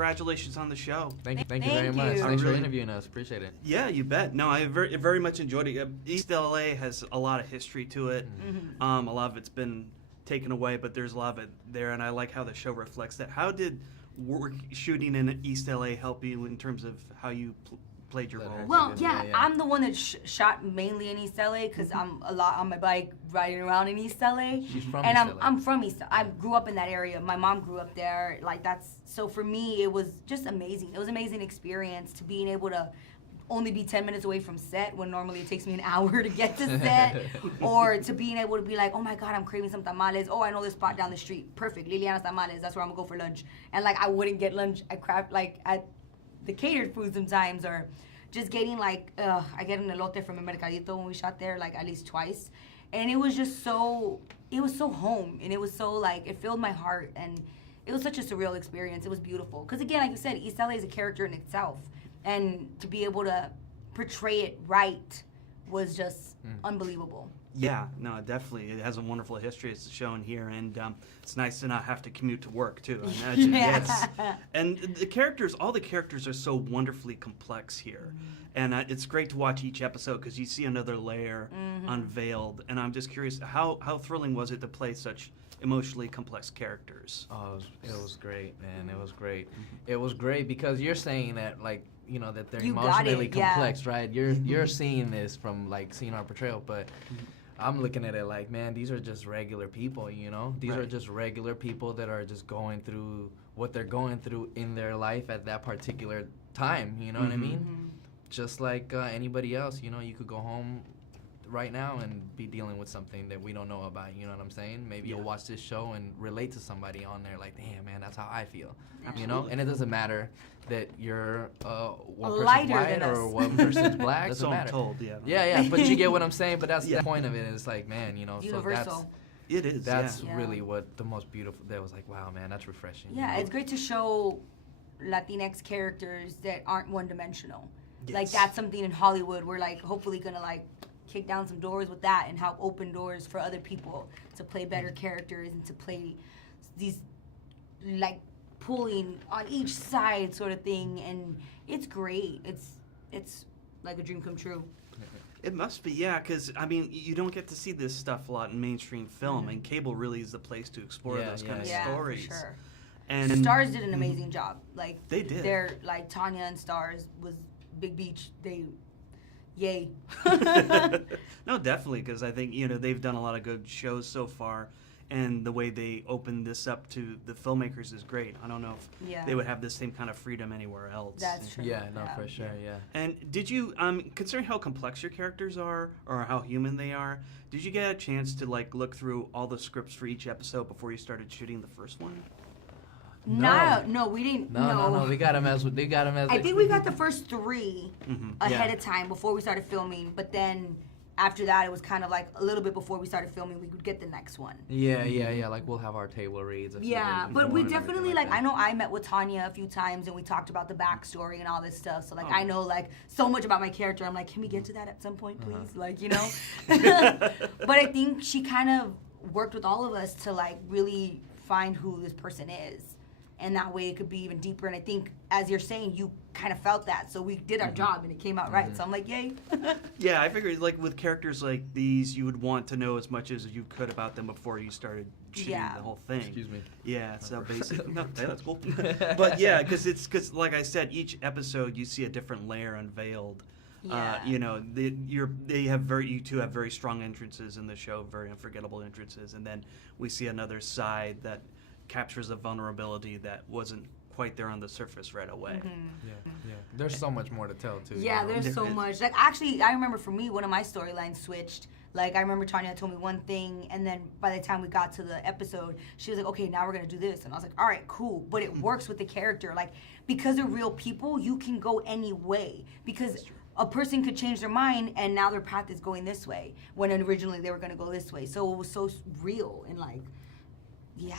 congratulations on the show. Thank you very much. Thanks for interviewing us. Appreciate it. Yeah, you bet. No, I very much enjoyed it. East LA has a lot of history to it. A lot of it's been taken away, but there's a lot of it there, and I like how the show reflects that. How did shooting in East LA help you in terms of how you played your role? Well, I'm the one that shot mainly in East LA because I'm a lot on my bike riding around in East LA. She's from and East LA. I'm from East LA. I grew up in that area. My mom grew up there. Like so for me, it was just amazing. It was an amazing experience to being able to only be 10 minutes away from set when normally it takes me an hour to get to set, or to being able to be like, oh my God, I'm craving some tamales. Oh, I know this spot down the street. Perfect, Liliana's Tamales. That's where I'm gonna go for lunch. And like I wouldn't get lunch at the catered food sometimes, or just getting like, I get an elote from a mercadito when we shot there like at least twice. And it was just it was so home, and it was so like, it filled my heart, and it was such a surreal experience. It was beautiful. Because again, like you said, East LA is a character in itself. And to be able to portray it right was just unbelievable. Yeah, no, definitely. It has a wonderful history. It's shown here, and it's nice to not have to commute to work, too. I imagine. Yes. And all the characters are so wonderfully complex here. And it's great to watch each episode because you see another layer unveiled. And I'm just curious, how thrilling was it to play such emotionally complex characters? Oh, it was great, man. It was great. It was great because you're saying that, like, you know, that they're emotionally complex, right? You're seeing this from, like, seeing our portrayal, but I'm looking at it like, man, these are just regular people, you know? These are just regular people that are just going through what they're going through in their life at that particular time, you know what I mean? Just like anybody else, you know, you could go home right now and be dealing with something that we don't know about, you know what I'm saying? Maybe you'll watch this show and relate to somebody on there like, damn, man, that's how I feel. Absolutely. You know? And it doesn't matter that you're one person's white or one person's black. That's doesn't all matter. I'm told, Yeah, but you get what I'm saying? But that's the point of it. It's like, man, you know, universal. It is. That's really what the most beautiful, that was like, wow, man, that's refreshing. Yeah, you know? It's great to show Latinx characters that aren't one-dimensional. Yes. Like, that's something in Hollywood we're, like, hopefully gonna, like, kick down some doors with that and help open doors for other people to play better characters and to play these, like, pulling on each side sort of thing. And it's great. It's like a dream come true. It must be, yeah, because, I mean, you don't get to see this stuff a lot in mainstream film, and cable really is the place to explore those kind of stories. For sure. And Starz did an amazing job. Like, they did. They're, like, Tanya and Starz was Big Beach. Yay. No, definitely, because I think, you know, they've done a lot of good shows so far, and the way they opened this up to the filmmakers is great. I don't know if they would have the same kind of freedom anywhere else. That's true. Yeah, no, for sure, yeah. And did you, considering how complex your characters are, or how human they are, did you get a chance to, like, look through all the scripts for each episode before you started shooting the first one? No, we didn't. No. We got them as. I think we got the first 3 ahead of time before we started filming, but then after that, it was kind of like a little bit before we started filming, we would get the next one. Yeah. Like, we'll have our table reads. But we definitely, like, I know I met with Tanya a few times, and we talked about the backstory and all this stuff. So, like, I know, like, so much about my character. I'm like, can we get to that at some point, please? Like, you know? But I think she kind of worked with all of us to, like, really find who this person is. And that way it could be even deeper. And I think, as you're saying, you kind of felt that. So we did our job, and it came out right. So I'm like, yay. Yeah, I figured, like, with characters like these, you would want to know as much as you could about them before you started shooting the whole thing. Excuse me. Yeah, so basically, no, that's cool. But yeah, because like I said, each episode you see a different layer unveiled. Yeah. You know, you two have very strong entrances in the show, very unforgettable entrances, and then we see another side that captures a vulnerability that wasn't quite there on the surface right away. Yeah. There's so much more to tell too. Yeah, there's so much. Like, actually, I remember for me, one of my storylines switched. Like, I remember Tanya told me one thing, and then by the time we got to the episode, she was like, okay, now we're gonna do this. And I was like, all right, cool. But it works with the character. Like, because they're real people, you can go any way. Because a person could change their mind, and now their path is going this way, when originally they were gonna go this way. So it was so real, and like, yeah.